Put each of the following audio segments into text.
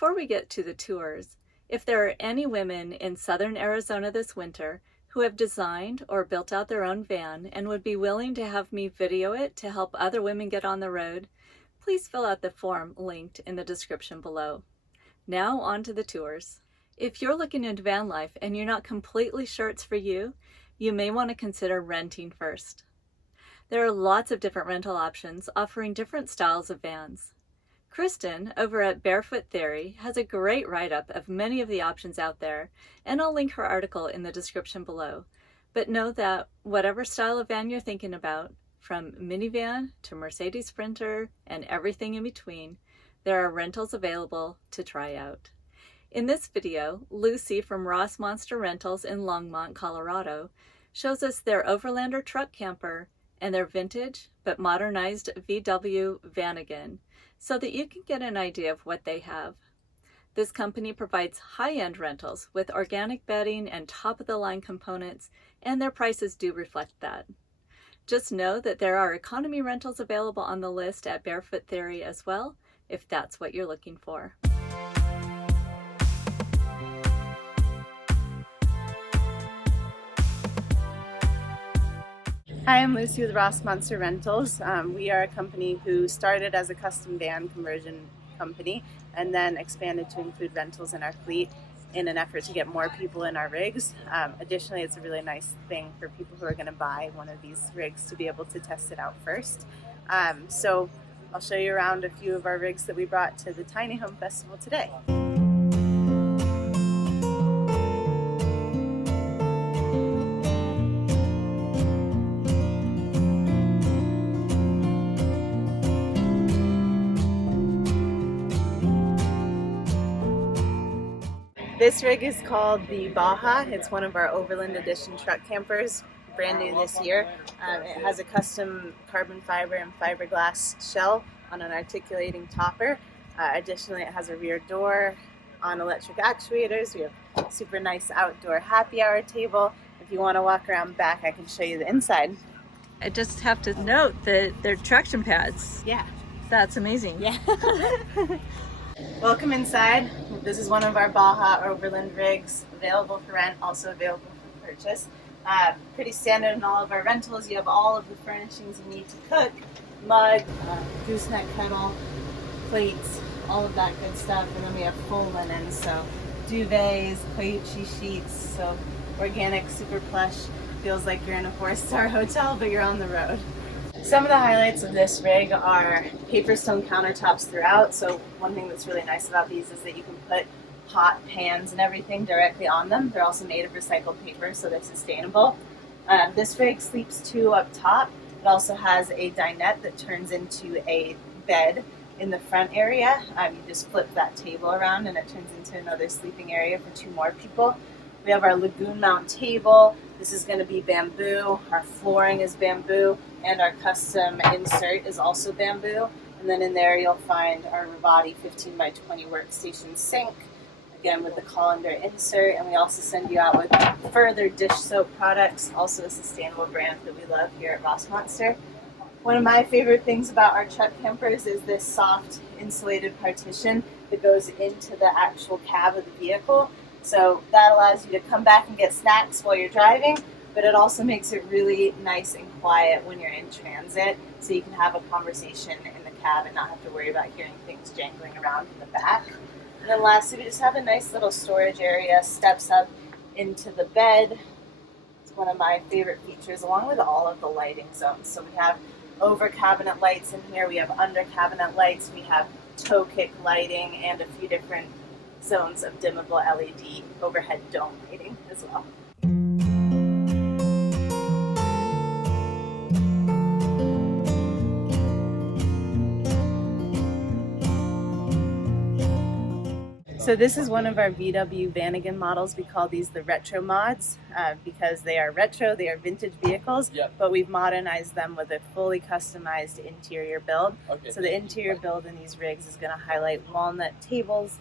Before we get to the tours, if there are any women in southern Arizona this winter who have designed or built out their own van and would be willing to have me video it to help other women get on the road, please fill out the form linked in the description below. Now on to the tours. If you're looking into van life and you're not completely sure it's for you, you may want to consider renting first. There are lots of different rental options offering different styles of vans. Kristen over at Bearfoot Theory has a great write-up of many of the options out there, and I'll link her article in the description below. But know that whatever style of van you're thinking about, from minivan to Mercedes Sprinter and everything in between, there are rentals available to try out. In this video, Lucy from Rossmonster Rentals in Longmont, Colorado, shows us their overlander truck camper and their vintage but modernized VW Vanagon, so that you can get an idea of what they have. This company provides high-end rentals with organic bedding and top-of-the-line components, and their prices do reflect that. Just know that there are economy rentals available on the list at Bearfoot Theory as well, if that's what you're looking for. Hi, I'm Lucy with rossmonster Rentals. We are a company who started as a custom van conversion company and then expanded to include rentals in our fleet in an effort to get more people in our rigs. Additionally, it's a really nice thing for people who are going to buy one of these rigs to be able to test it out first. So I'll show you around a few of our rigs that we brought to the Tiny Home Festival today. This rig is called the Baja. It's one of our Overland Edition truck campers, brand new this year. It has a custom carbon fiber and fiberglass shell on an articulating topper. Additionally, it has a rear door on electric actuators. We have super nice outdoor happy hour table. If you want to walk around back, I can show you the inside. I just have to note that they're traction pads. Yeah. That's amazing. Yeah. Welcome inside. This is one of our Baja Overland rigs, available for rent, also available for purchase. Pretty standard in all of our rentals. You have all of the furnishings you need to cook: mug, gooseneck kettle, plates, all of that good stuff. And then we have full linen, so duvets, Koichi sheets, so organic, super plush. Feels like you're in a 4-star hotel, but you're on the road. Some of the highlights of this rig are paper stone countertops throughout. So one thing that's really nice about these is that you can put pot, pans, and everything directly on them. They're also made of recycled paper, so they're sustainable. This rig sleeps 2 up top. It also has a dinette that turns into a bed in the front area. You just flip that table around and it turns into another sleeping area for 2 more people. We have our lagoon mount table. This is going to be bamboo. Our flooring is bamboo, and our custom insert is also bamboo. And then in there you'll find our Rivati 15x20 workstation sink, again with the colander insert. And we also send you out with further dish soap products, also a sustainable brand that we love here at rossmonster. One of my favorite things about our truck campers is this soft insulated partition that goes into the actual cab of the vehicle. So that allows you to come back and get snacks while you're driving, but it also makes it really nice and quiet when you're in transit, so you can have a conversation in the cab and not have to worry about hearing things jangling around in the back. And then lastly, we just have a nice little storage area, steps up into the bed. It's one of my favorite features, along with all of the lighting zones. So we have over cabinet lights in here, we have under cabinet lights, we have toe kick lighting, and a few different zones of dimmable LED overhead dome lighting as well. So this is one of our VW Vanagon models. We call these the retro mods because they are retro, they are vintage vehicles, but we've modernized them with a fully customized interior build. So the interior build in these rigs is going to highlight walnut tables,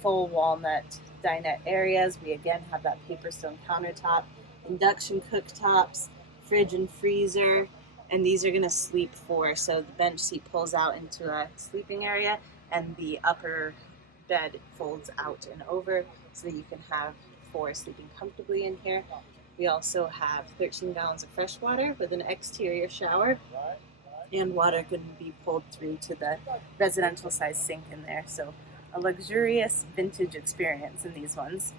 full walnut dinette areas. We again have that paper stone countertop, induction cooktops, fridge and freezer, and these are going to sleep 4. So the bench seat pulls out into a sleeping area, and the upper bed folds out and over so that you can have 4 sleeping comfortably in here. We also have 13 gallons of fresh water with an exterior shower, and water can be pulled through to the residential size sink in there. So a luxurious vintage experience in these ones.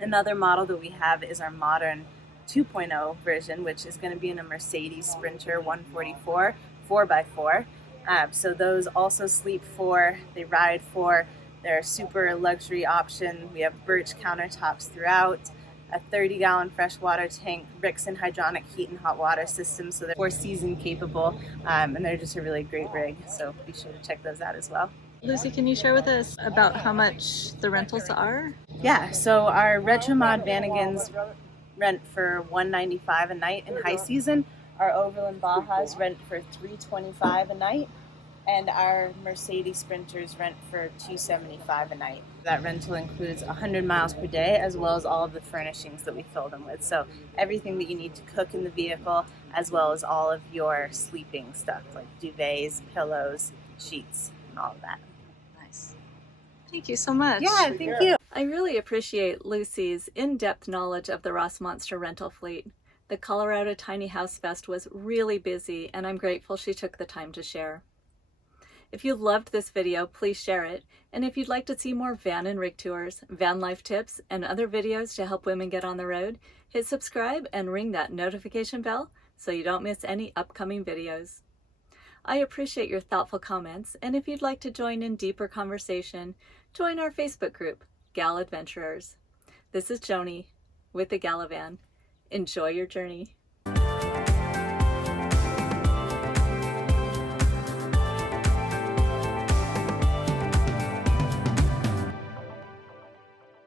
Another model that we have is our modern 2.0 version, which is going to be in a Mercedes Sprinter 144 4x4. So those also sleep 4, they ride 4. They're a super luxury option. We have birch countertops throughout, a 30-gallon freshwater tank, Rixson hydronic heat and hot water system, so they're 4-season capable, and they're just a really great rig. So be sure to check those out as well. Lucy, can you share with us about how much the rentals are? Yeah, so our retro mod Vanagons rent for $195 a night in high season. Our Overland Bajas rent for $325 a night, and our Mercedes Sprinters rent for $275 a night. That rental includes 100 miles per day, as well as all of the furnishings that we fill them with. So everything that you need to cook in the vehicle, as well as all of your sleeping stuff like duvets, pillows, sheets, and all of that. Nice. Thank you so much. Yeah, thank you. I really appreciate Lucy's in-depth knowledge of the rossmonster rental fleet. The Colorado Tiny House Fest was really busy, and I'm grateful she took the time to share. If you loved this video, please share it. And if you'd like to see more van and rig tours, van life tips, and other videos to help women get on the road, hit subscribe and ring that notification bell so you don't miss any upcoming videos. I appreciate your thoughtful comments, and if you'd like to join in deeper conversation, join our Facebook group, Gal Adventurers. This is Joni with the Galavan. Enjoy your journey.